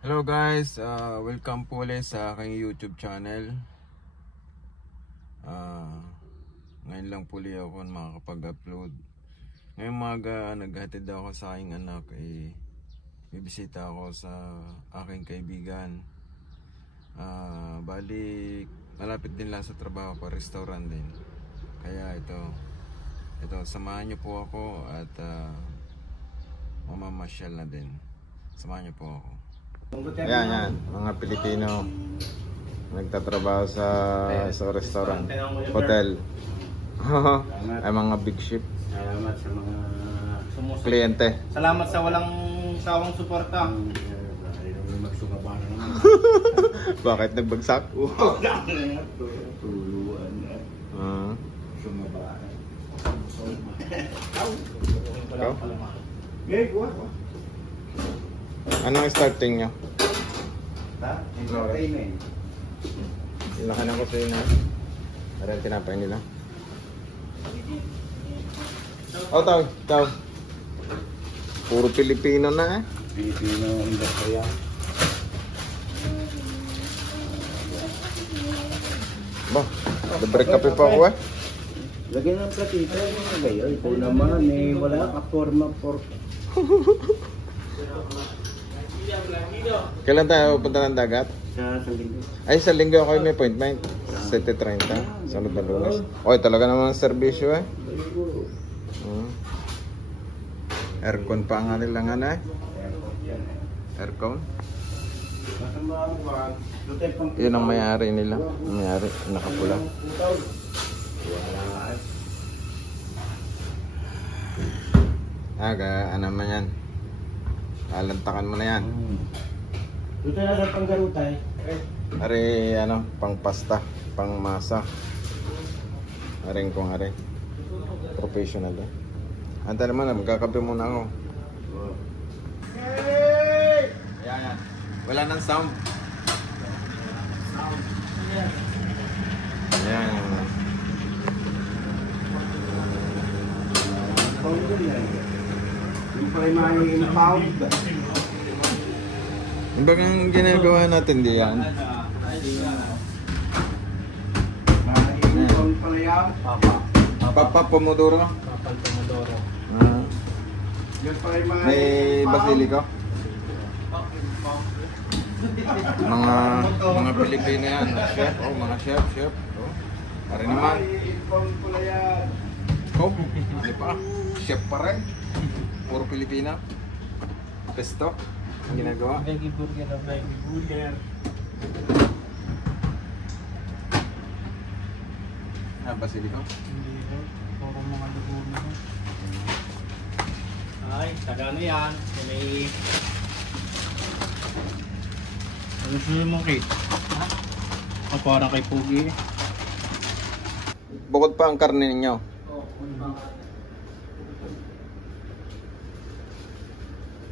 Hello guys, welcome po ulit sa aking YouTube channel. Ngayon lang po ulit ako makakapag-upload. Ngayong maga naghatid ako sa aking anak, bibisita ako sa aking kaibigan. Bali malapit din lang sa trabaho ko, restaurant din. Kaya ito samahan niyo po ako at mamamasyal na din. Samahan niyo po ako. Yan, mga Pilipino nagtatrabaho sa restaurant, hotel. Ay mga big ship. Salamat sa mga sumusunod. Kliyente. Salamat sa walang sawang suporta. Magsugabana naman. Bakit nagbagsak? Tuluan na. Sumabana. Ikaw? Gwa. Anong starting nyo? Entertainment. Ilakan ako sa yun ha. Parang tinapay nila. Oh, tao. Puro Pilipino na eh. Pilipino industriya. Ba, libre kape pa ako eh. Lagyan ng platito. Ito naman wala ka forma for. Kailan tayo punta ng dagat? Sa linggo. Ay, sa linggo ako may appointment. 7:30. Sunod na lunes. Oy, talaga naman serbisyo eh. Aircon pa nga nila nga na eh. Aircon. Yun ang may-ari nila. May-ari, nakapula. Ano man yan. Alantakan mo na yan. Dito na sa panggarutay. Ari, pang pasta, pang masa. Aring kong ari. Professional eh. Anta naman, magkakape muna ako. Yan. Wala nang sound. Yan. Yung primary impound. Yung bagang ginagawa natin diyan. Impound pala yan. Papa Pomodoro. Papal Pomodoro. Yung primary. May basilico. Mga Pilipino yan. Chef. Oh, mga chef. Oh. Pare naman. Impound pala yan. Oh, hindi pa. Chef pa rin. Puro Pilipina. Pesto. Ang ginagawa. Veggie burger. Basilico. Hindi ito. Puro mga lugo na. Ay, taga na yan. May... Ano sila mo, Kate? Ha? Parang kay Pugi. Bukod pa ang karne ninyo.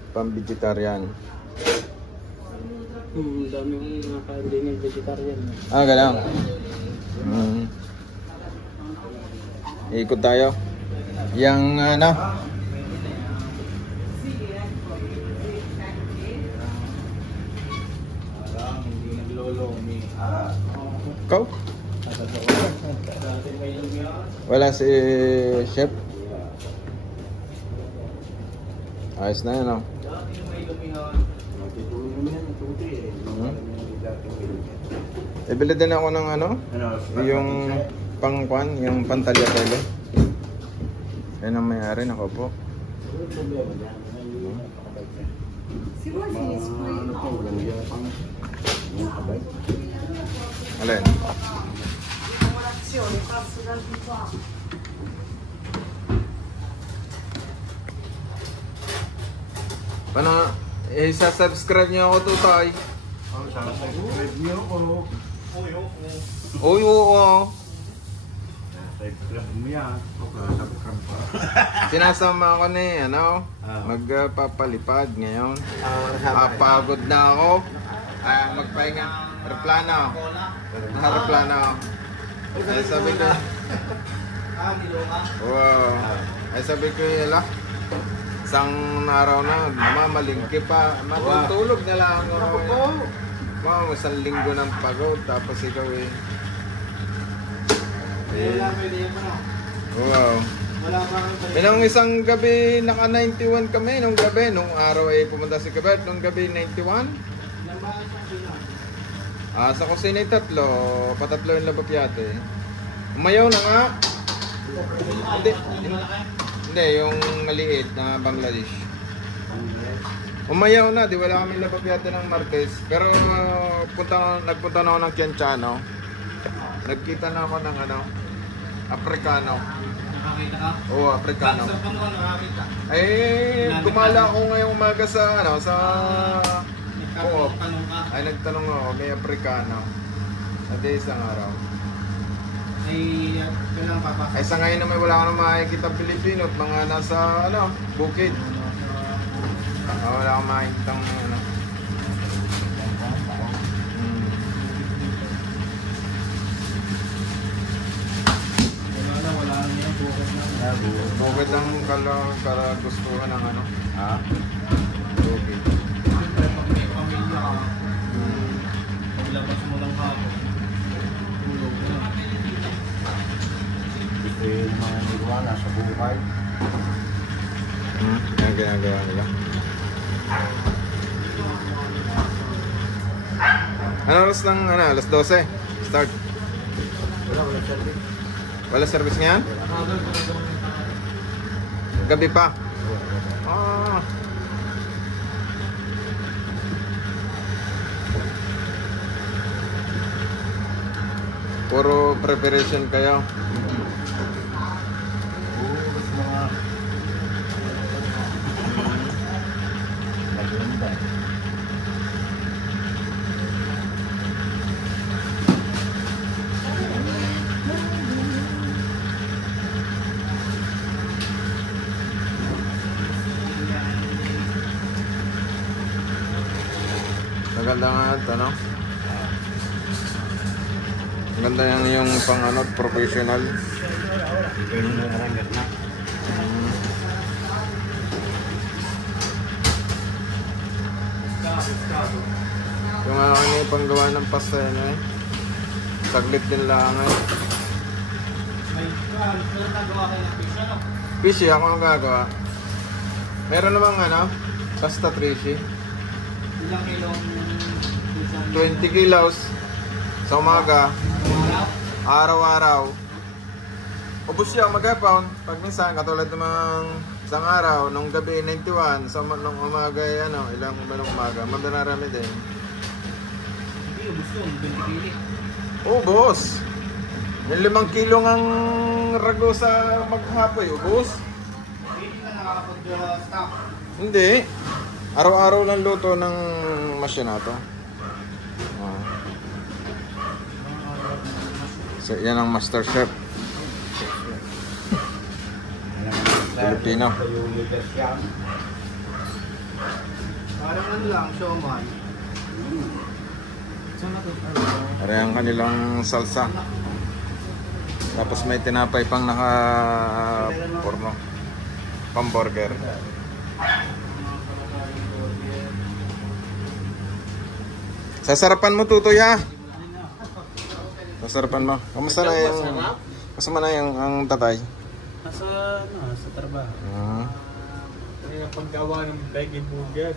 Pang-vegetarian. Dami yung nakakain din yung vegetarian. Galang. Ikot tayo. Yang Hindi naglolo. Ikaw? Wala si chef. Ayos na yan, Ibili din ako ng yung pangkwan, yung pantalyapele. Yan ang may-ari, nako po. Alin? Paano? Isa-subscribe niyo ako, Tutay. Subscribe niyo ako. Oo. Subscribe mo yan. Subscribe pa. Sinasama ako ni, magpapalipad ngayon. Pagod na ako. Magpahinga. Replano. Replano. Ay sabi ko. Wow. Ay sabi ko yun, Isang araw na, mamamalingki pa. Matutulog na lang. Wow, isang linggo ng pagod. Tapos ikaw eh. Wow. Nung isang gabi, naka 91 kami. Nung gabi, nung araw ay pumunta si Kabet. Nung gabi, 91. Sa kusina ay tatlo. Patatlo yung labap yate. Umayaw na nga. Hindi, yung maliit na Bangladesh. Umayaw na, di wala kami labap yate ng Martes. Pero nagpunta na ako ng Kianchano. Nagkita na ako ng Afrikano. Nakakita ka? Oo, Afrikano. Sa panuan nakakita? Gumala ako ngayong umaga sa Oo. Nagtatanong ka? Ay, nagtanong ako, may Afrikano. At isang araw. Ay, kailangan papasok. Ay, sa ngayon naman wala ka na makikita Pilipino at mga nasa, bukid. Wala akong makikita ng, Wala na yan, bukod na. Bukid ang kalagustuhan ng bukid. Siyempre, pag may pamilya ka, paglabas mo lang hapon, tulog na. Yung mga nagwala sa buhay. Yan ginagawa nila. Ano oras ng alas 12? Start. Wala service. Wala service ngayon? Gabi pa. Puro preparation kayo. Mas mga maganda. Maganda nga ito, no? Maganda yan yung pang professional. Yung akin yung panggawa ng pasta yan eh. Saglit din lang eh. May nagawa kayo ng pizza, no? Fishy, ako ang gagawa. Meron namang pasta Trishi. Ilang kilong pizza? 20 kilos sa umaga, araw-araw. Ubus siya mag-pound. Pag minsan, katulad ng isang araw, nung gabi 91, sa nung umaga ilang umaga, madararami din. Hindi, ubus yun, 20 kili. Ubus! Yung 5 kilo ng rago sa maghapoy, ubus? Hindi na nakakapag-stock. Hindi. Araw-araw lang luto ng masyinato. So, yan ang master chef. Filipino. Parang lang, showman. Ari ang kanilang salsa. Tapos may tinapay pang naka-porno. Pang-burger. Sasarapan mo, Tutoy, ha? Sasarapan mo. Kamusta na yung ang tatay? Sa trabaho. Kaya paggawa ng Becky Bugad.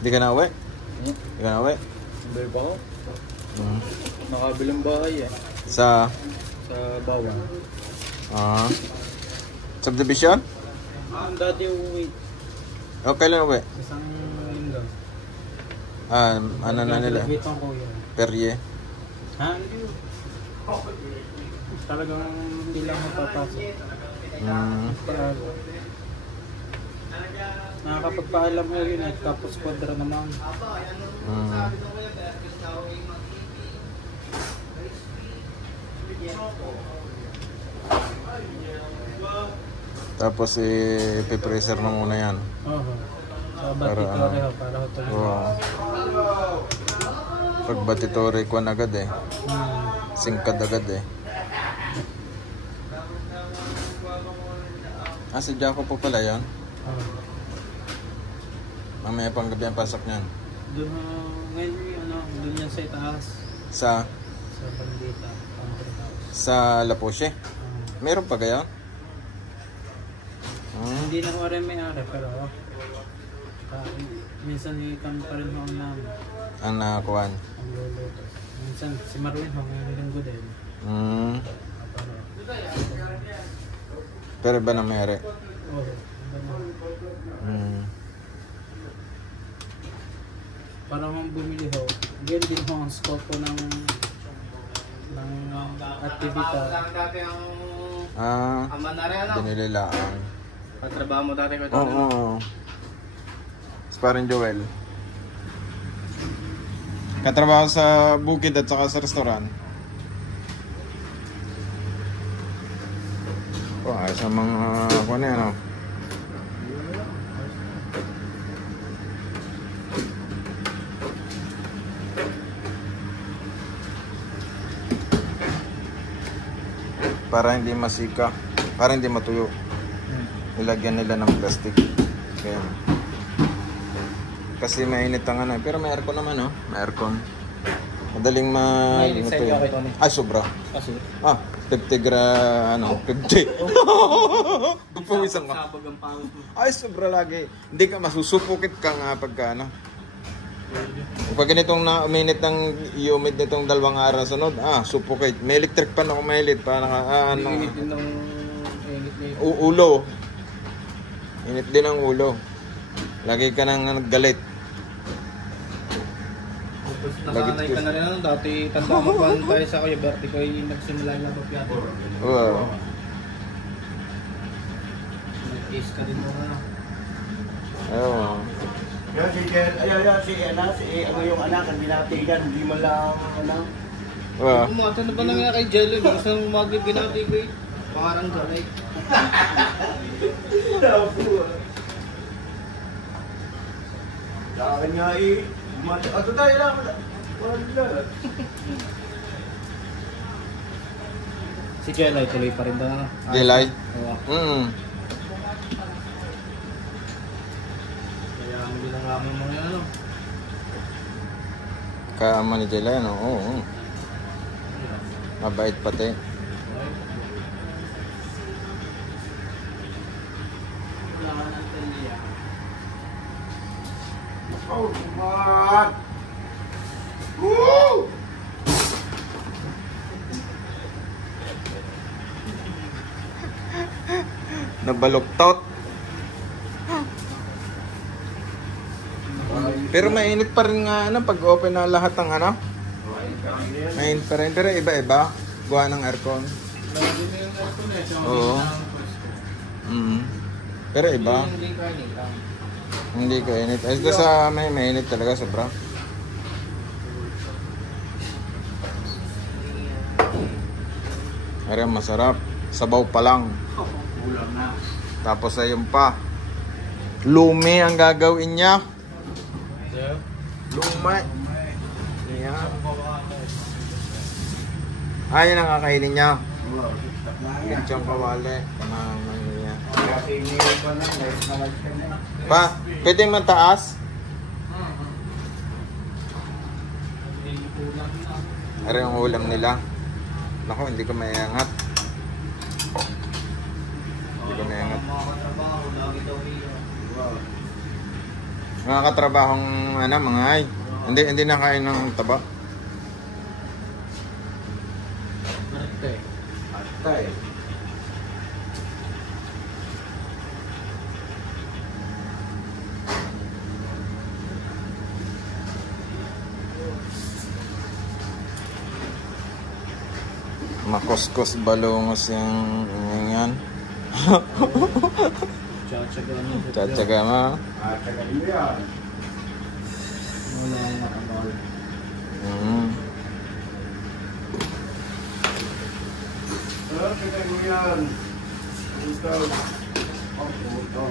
Hindi ka na uwi? Hindi ka na uwi? Sabi ba ako? Nakabilang bahay eh. Sa Bawang. subdivision? Dati uwi. O, kailan uwi? Isang linggo. Ano na nila? Graduate ko yun. Perye. Hindi yun. Talagang hindi lang mapapasok. Parago. Nakakapagpaalam ko rin at tapos kwadra naman. Tapos ipipreser mo muna yan. Oo. Sa batitore ho, para ho tuloy. Pag batitore ko agad eh. Singkad agad eh. Ah, si Jaco po pala yan. Ah. Mamaya pang gabi ang pasok niyan. Doon ngayon ano, doon yan sa itaas. Sa Sa Bandita. sa Laposhe. Meron pa gayon? Hindi na ko rin may-ari pero minsan ikan pa rin ho ang namin. Ang nakakuhan. Ang luluto. Minsan si Marlene ho ngayong linggo din. Pero ba na mayari? Oo. Parang ang bumili ho. Ganyan din ho ang scope ko ng aktivita. Dati ang Ah, ama na rin, ano? binililaan. Pagtrabaho mo dati ko ito. Oo. Si parang Joel. Katrabaho sa bukid at saka sa restaurant. Oh, ayos ang mga ano yan, oh. Para hindi masika, para hindi matuyo. Nilagyan nila ng plastic. Kaya. Kasi mainit ang ano, pero may aircon naman, oh. May aircon. Madaling Mainit sa inyo, okay, Tony? Ay, sobra. Kasi? 50 50. Pupuwisan ka. Sabog ang pangit mo. Ay, sobra lagi. Hindi ka masusupukit ka nga pagka ano. Pag ganitong na uminit ng humid nitong 2 araw sunod, suppocate. May electric pan ako mahilit. Parang Init din ng init niya. ulo. Init din ang ulo. Lagi ka nang naggalit. Nasanay ka na rin, ano? Dati tanda mo pa tayo sa Kuya Bertie ko yung nagsimula yung lapapyato. Wow. Nag-taste ka din mo na. Ayun. Yan si ano yung anak, ang binatigan, hindi mo lang, ano. Wow. Umata na ba na nga kay Jello? Gusto nang mag-binati ko eh. Parang galay. Sa akin nga ato tayo lang. Wala. Si Jello tuloy pa rin daw na. Jelay? Oo. Kaya hindi lang lamang mga ano. Kaama ni Jelay, no? Oo. Mabait pati. Oh, man. Woo! Nabaluktot. Pero mainit pa rin nga ano, pag open na lahat ng ano. Mainit pa rin. Pero iba-iba. Gawa ng aircon. Oo. Pero iba. Hindi ko init. Ay, ito sa may mainit talaga sobra. Ayan, masarap. Sabaw pa lang. Ulam na. Tapos ayun pa. Lumi ang gagawin niya. Lumi. Ayan. Ayan ang kakainin niya. Lechong kawali. Niya. Kasi iniwan ko na, nalag ka na. Pa, pwedeng mataas? Ayan ang ulam nila. Naku, hindi ko maiangat. Hindi ko maiangat. Mga katrabahong ano, mga ay. Hindi nakain ng taba. Atay. Makuskos balungos yung yan. Tsatsaga mo. Tagalin mo yan. Wala yung makamol. Tagalin mo yan. Ito. Ito.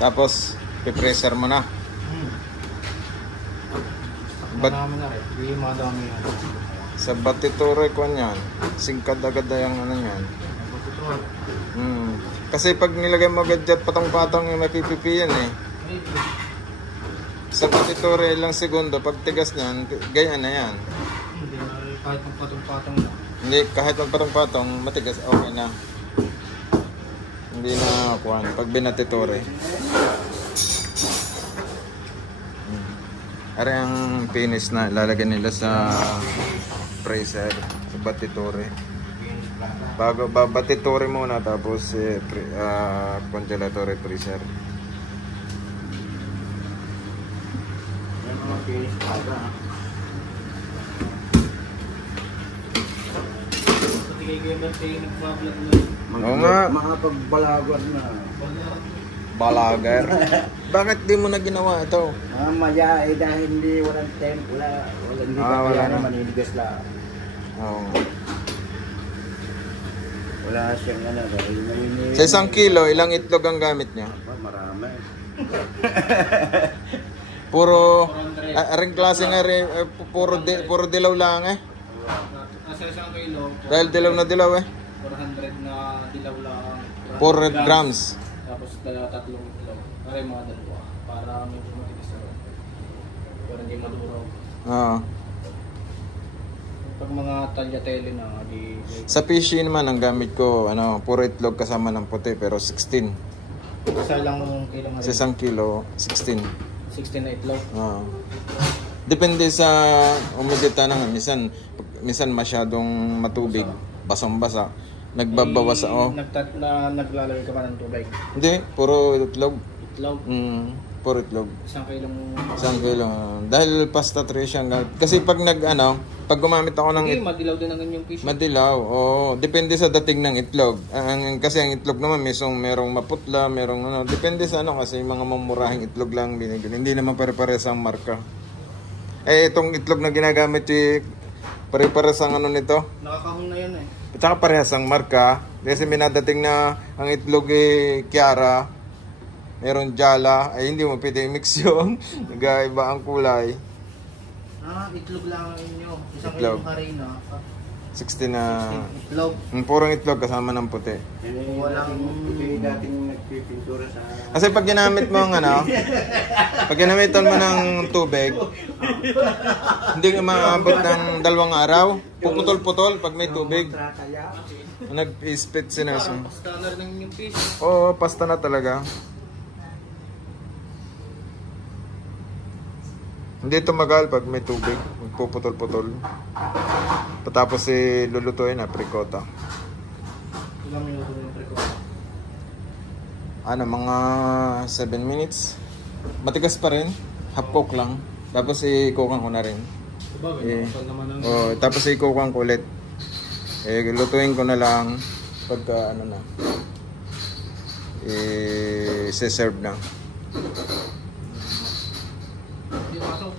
Tapos, pipreser mo na. Marami na rin. Hindi madami yan. Sa batitore ko yan, singkad agad na yung ano yan. Kasi pag nilagay mo agad dyan, patong-patong yung mapipipi yan eh. Sa batitore ilang segundo, pag tigas niyan, ganyan na yan. Hindi na kahit magpatong-patong na. Hindi, kahit magpatong-patong, matigas, okay na. Hindi na kuhan, pag binatitore. Ari ang finish na, lalagyan nila sa freezer, sa batitore. Bago batitore muna, tapos congelatory freezer. Yan mga finish paga. Pati kay Gamer kayo nagpa-vlog na. Oo nga. Makapagbalagod na. Balager. Bakit di mo na ginawa ito? Mamaya dahil hindi walang temp, hindi wala kaya na. naman inigas lang. Oo. Wala siyang ano, dahil nanginginig. Sa 1 kilo, ilang itlog ang gamit niya? Marami. Puro, aring klase nga rin, puro dilaw lang eh. Nasa 1 kilo, Dahil dilaw na dilaw eh. 400 na dilaw lang. 400 grams. Tapos tatlong kilo. Para yung mga dalawa. Para medyo matigas na rin. Para hindi maduraw. Oo. Pag mga tagliatelle na, di... Sa fishy naman, ang gamit ko, puro itlog kasama ng puti, pero 16. Isa lang kilo nga Sa rin. 1 kilo, 16. 16 na itlog. Oo. Depende sa umidita ng minsan masyadong matubig, basang-basa. Nagbabawas Naglalagay ka pa ng tubig. Hindi, puro itlog. Itlog. Puro itlog. 1 kilong... 1 kilo. Dahil pasta tray siya. Kasi pag pag gumamit ako ng Hindi, madilaw din ang inyong fish. madilaw, depende sa dating ng itlog. Kasi ang itlog naman, merong maputla, merong depende sa kasi mga mamurahing itlog lang binigyan. Hindi naman pare-pares ang marka. Itong itlog na ginagamit, pare-pares ang nito. Nakakahon na yan eh. At saka parehas ang marka. Kasi minadating na ang itlog Kiara, meron Jala, ay hindi mo pwede mix yun. Nag-iba ang kulay. Itlog lang ang inyo. 1 Itlog. kilong harina. 16 na... Itlog. Purong itlog kasama ng puti. Walang dating nagpipintura sa... Kasi pag ginamit mo ang pag ginamitan mo ng tubig, hindi ka maabot ng 2 araw. Puputol-putol pag may tubig. Nag-spit sinaso. Pasta na rin yung fish. Oo, pasta na talaga. Hindi tumagal pag may tubig. Magpuputol-putol. Patapos lulutuin na prikota. Ilang minuto yung prikota? Mga 7 minutes. Matigas pa rin. Half cook lang. Tapos i-cookang ko na rin. Sabagay, nakapal naman ang... Tapos i-cookang ko ulit. Lutuin ko na lang pagka na. I-serve na. Hindi pasok.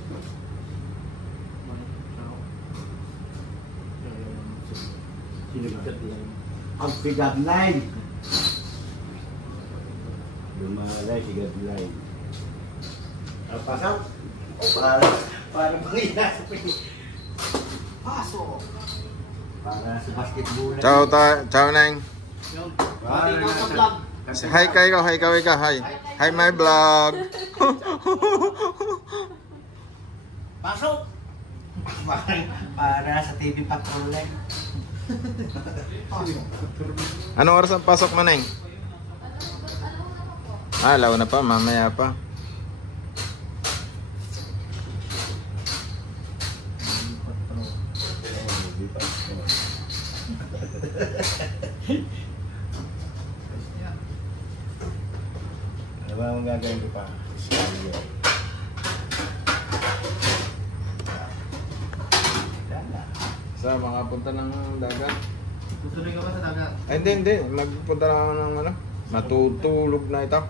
Sinugtad lang. Ang sigat line. Lumalay, sigat line. Pasok. Para mangina sa pili. Pasok. Para sa basketball. Ciao Neng. Yun. Pati ko sa vlog. Hi ka, hi. Hi my vlog. Pasok. Para sa TV Patrol lang. Anong oras ang pasok mo, Neng? Alaw na pa, mamaya pa. Ano ba ang gagawin ko pa? Sa mga punta ng dagat. Tutuloy ka ba sa dagat? Ay, hindi. Magpunta na ako ng matutulog na ito.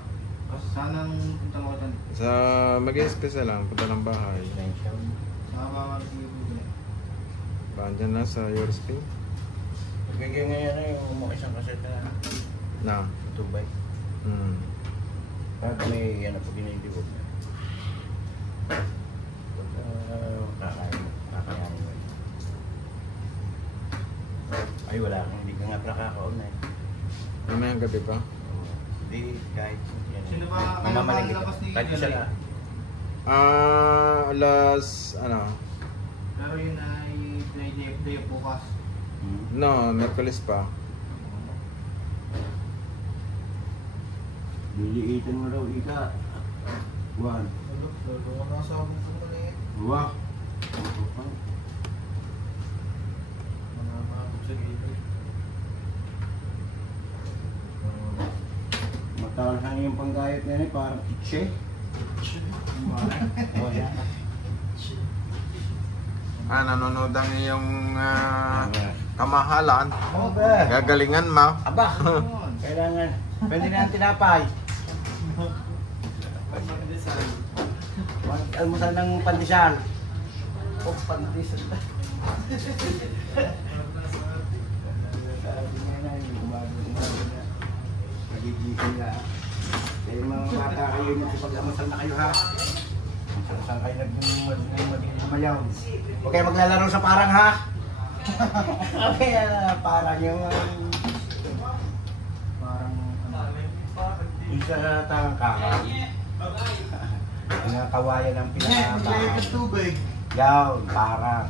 Saan ang punta mo dyan? Sa mag-i-special lang, punta ng bahay. Sa bawal sa YouTube. Diyan na sa your spin. Bigyan ngayon yung isang kaset na Na. tubay. Pag may ano, pag inilibog na. Kakayanin mo. Ay, wala akong hindi ka nga nakakaon na eh. Mamayang gabi pa? Hindi, kahit yan. Sino ba Mamamaling kita. labas ni Kahit isa Gary? lang. Alas, ano? Pero yun ay day bukas. No, Merkulis pa. Liliitin mo daw, Ika. Juan. Lolo, nasa akong kumaliit. Wah. Manamabog sa gilid. Matalhan yung panggayat na yun, parang kitse. Oh, yan. Nanonood ang iyong kamahalan. Oh, ba? Gagalingan mo. Aba, kailangan. Pwede na ang tinapay. Almusal ng pandesal. Oh, pandesal. Sabi niya na, umaga na. Magigising na. Kaya mga bata kayo, pag-amasal na kayo ha. Saan kayo nagmayaw? Huwag kayo maglalaro sa parang ha. Okay, parang yung... parang... yung sa tangkakan. Yung kawayan ng pinakabahan. Tubig. Yaw, parang.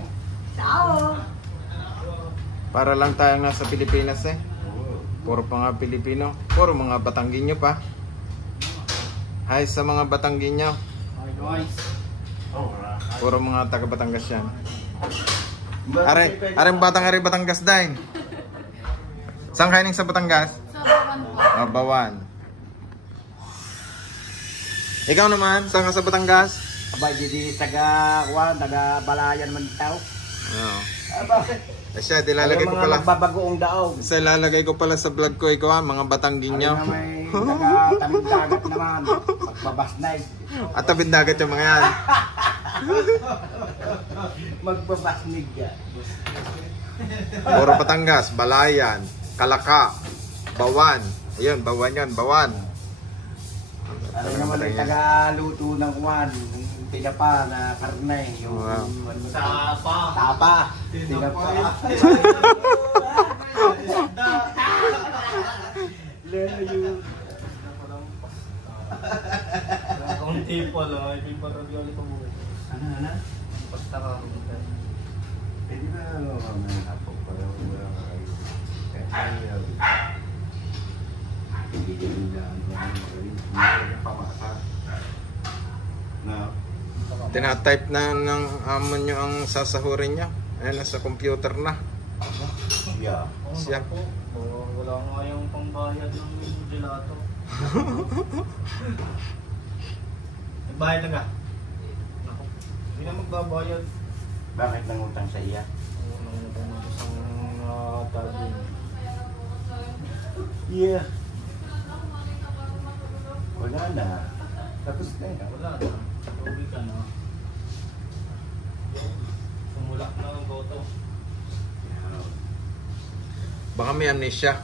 Para lang tayong nasa Pilipinas eh. Puro pa nga Pilipino. Puro mga Batanggenyo pa. Hi sa mga Batanggenyo. Okay guys. Oh, Puro mga taga Batangas yan. Are batang are Batangas din. Saan kayo ning sa Batangas? Sa Bawan po. Bawan. Ikaw naman, saan ka sa Batangas? Aba, di taga Balayan man tao. Oo. Aba, Siya, dilalagay ko mga pala. magbabagoong daog. Sa ilalagay ko pala sa vlog ko, ikaw mga Batanggenyo. Ano na may taga-tamig dagat naman. Magbabasnay. At tabid dagat yung mga yan. Magbabasnig ka. Puro Batangas, Balayan, Kalaka, Bawan. Ayun, Bawan yun, Bawan. Ano naman ay taga-luto ng kwan. Tinapa na karne. Yung Wow. Tapa. Tinapa. Layo. Kaunti pa lang. Hindi pa ravioli ko bukas. Ano? Basta ka. Pwede na may hapok pa lang. Wala kayo. Hindi din lang. Hindi pamasa. Na. Tinatype na ng amo nyo ang sasahurin nyo. Ayun, nasa computer na. Yeah. Siya. Wala nga yung pambayad ng gelato. Nagbayad na ka? Naku. Hindi na magbabayad. Bakit nangutang sa iya? Nang isang tagin. Yeah. Wala na. Tapos na yun. Wala na. Tuloy ka na. Sumulak na ang boto. Baka may amnesia.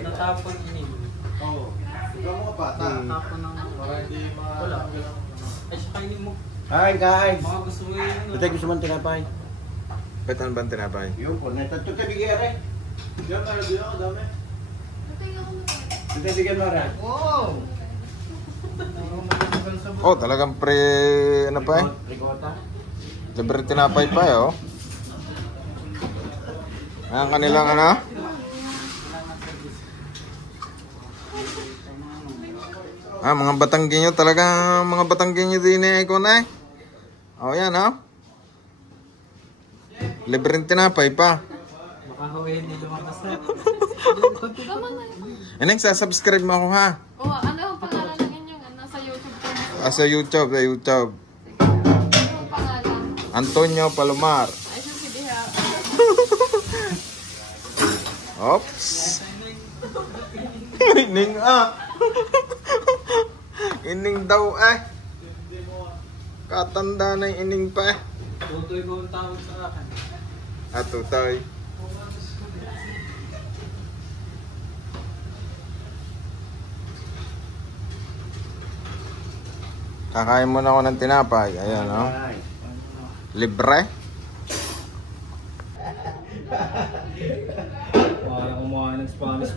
Natapon ini. Oo. Ikaw mga bata. Natapon ng... Para hindi Wala. Ay, siya kainin mo. Kain, kain. Mga gusto mo yun. Ito gusto mong tinapay. Ba't ano ba ang tinapay? Yun po, natato tabigere. Diyan na, diyan ako dami. Ito tabigyan mo rin. Wow! Oh, talagang ano pa eh? Ricotta. Libre tinapay pa eh, oh. Ang kanilang ano? Mga Batanggenyo talaga, mga Batanggenyo din eh, ikaw na eh. Oh, yan, oh. Libre tinapay pa. Baka hawayin nila mga kasal. Nagsasubscribe mo ako, ha? Oh, ano ang pangalan ng inyong ano, sa YouTube channel? Sa YouTube, sa YouTube. Ano ang pangalan? Antonio Palomar. Ay, siya si Diha. Oops. Ining Ining daw eh. Katanda na yung ining pa eh. Tutoy ko ang tawag sa akin. At tutoy. Kakain muna ako ng tinapay. Ayan, oh. Libre. Parang kumuha ng Spanish.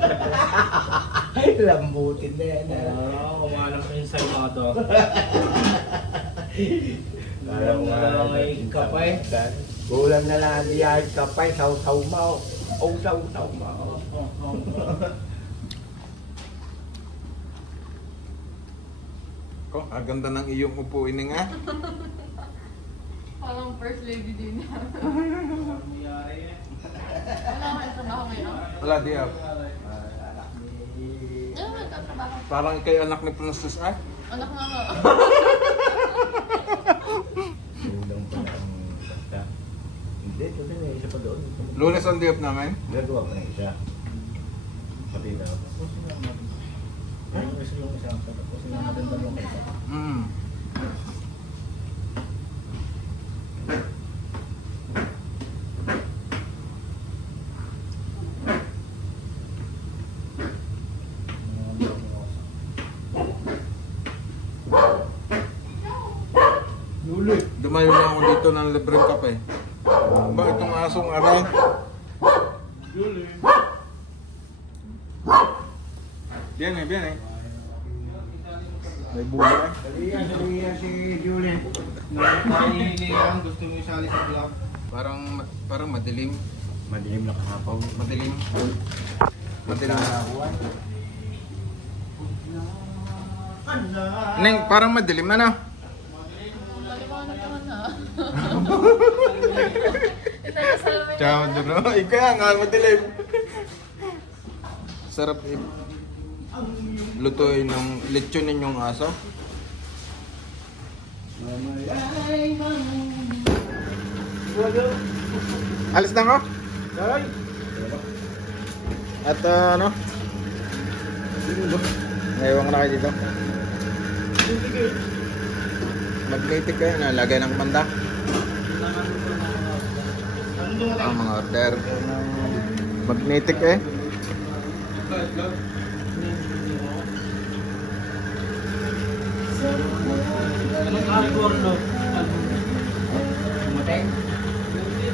Lambutin na yan. Kumuha ng ensaymada. Parang may kapay. Kulang na lang diyan kapay, saw-saw mo. O saw-saw mo. Ko, ang ganda ng iyong upuin nga. Parang first lady din. Wala kang trabaho ngayon. Wala, di ako. Ano ba trabaho? Parang kay anak ni Princess ay. Anak nga nga. Yung pa ang basta. Hindi, ito din isa pa doon. Lunes on the off namin. Gagawa pa ng isa. Pati na. Tapos na naman. Yung isa. Tapos na maganda yung isa. Dumayo na ako dito ng libreng kape. Ba itong asong aray? Bien eh. May bunga eh. Dali si Julian. Nahihilihan, gusto mo isali sa vlog. Parang madilim. Madilim na kahapon. Madilim. Madilim. Neng, parang madilim na na. Maliwanag naman na. Ciao, Juro. Ikaw nga, madilim. Sarap lutuin ng lechon ninyong aso. Alis na ko? At ano? Naiwan ko na kayo dito. Magnetic kayo, nalagay ng panda. Ang mga order. Magnetic eh. Anong hardcore no? Mateng?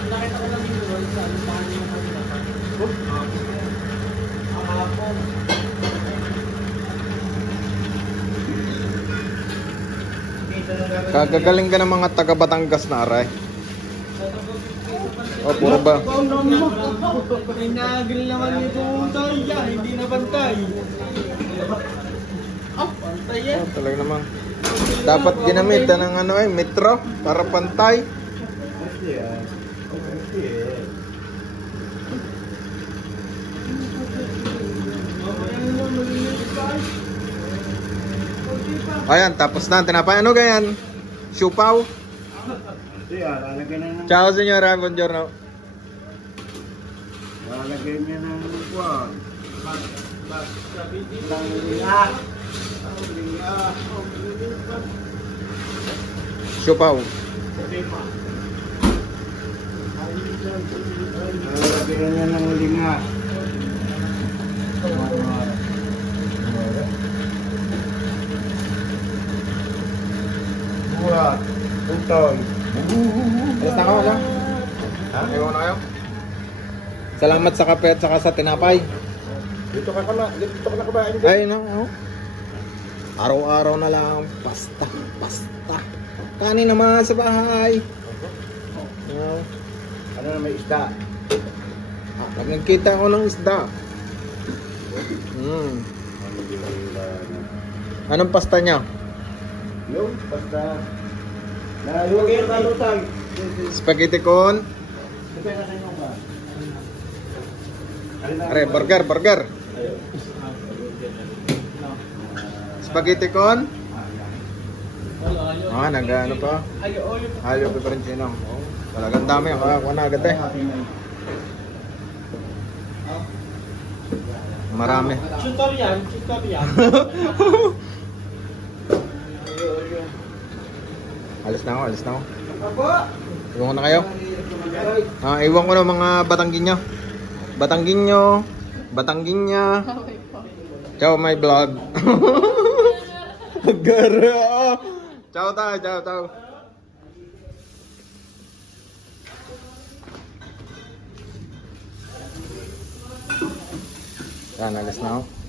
Nakita ko lang yung role sa ano sa kanya yung kanina. Kahapon. Kagagaling ka ng mga taga Batangas na aray. O, puro ba? Inagil naman ito tayo yan, hindi na bantay. Pantay yan. Oh, talaga naman. Dapat ginamitan ng ano eh, metro para pantay. Ayan, tapos na. Tinapay. Ano ganyan? Siupaw? Ciao, senyora. Buongiorno. Lalagay niya ng kuwan. Siupaw. Lalagay niya ng linga. Buhat. Utol. Alas na kayo, ha? Ewan na kayo. Salamat sa kape at saka sa tinapay. Dito ka nakabayan. Ay, no. Oh. Araw-araw na lang. Pasta. Kanin naman sa bahay. Oh. Ano na may isda? Pag nagkita ako ng isda. Anong pasta niya? Yung basta nalugay na lutang. Spaghetti con. Dito na sa inyo ba? Are, burger. Spaghetti con. Nag-ano pa? Ayo peperoncino. Oh, talagang dami. Ako na agad eh. Marami. Tutorial. Alis na ako. Iwan ko na kayo. Iwan ko na mga Batangginyo. Ciao, my vlog. Gara. Ciao tayo, ciao, ciao. Yan, alis na ako.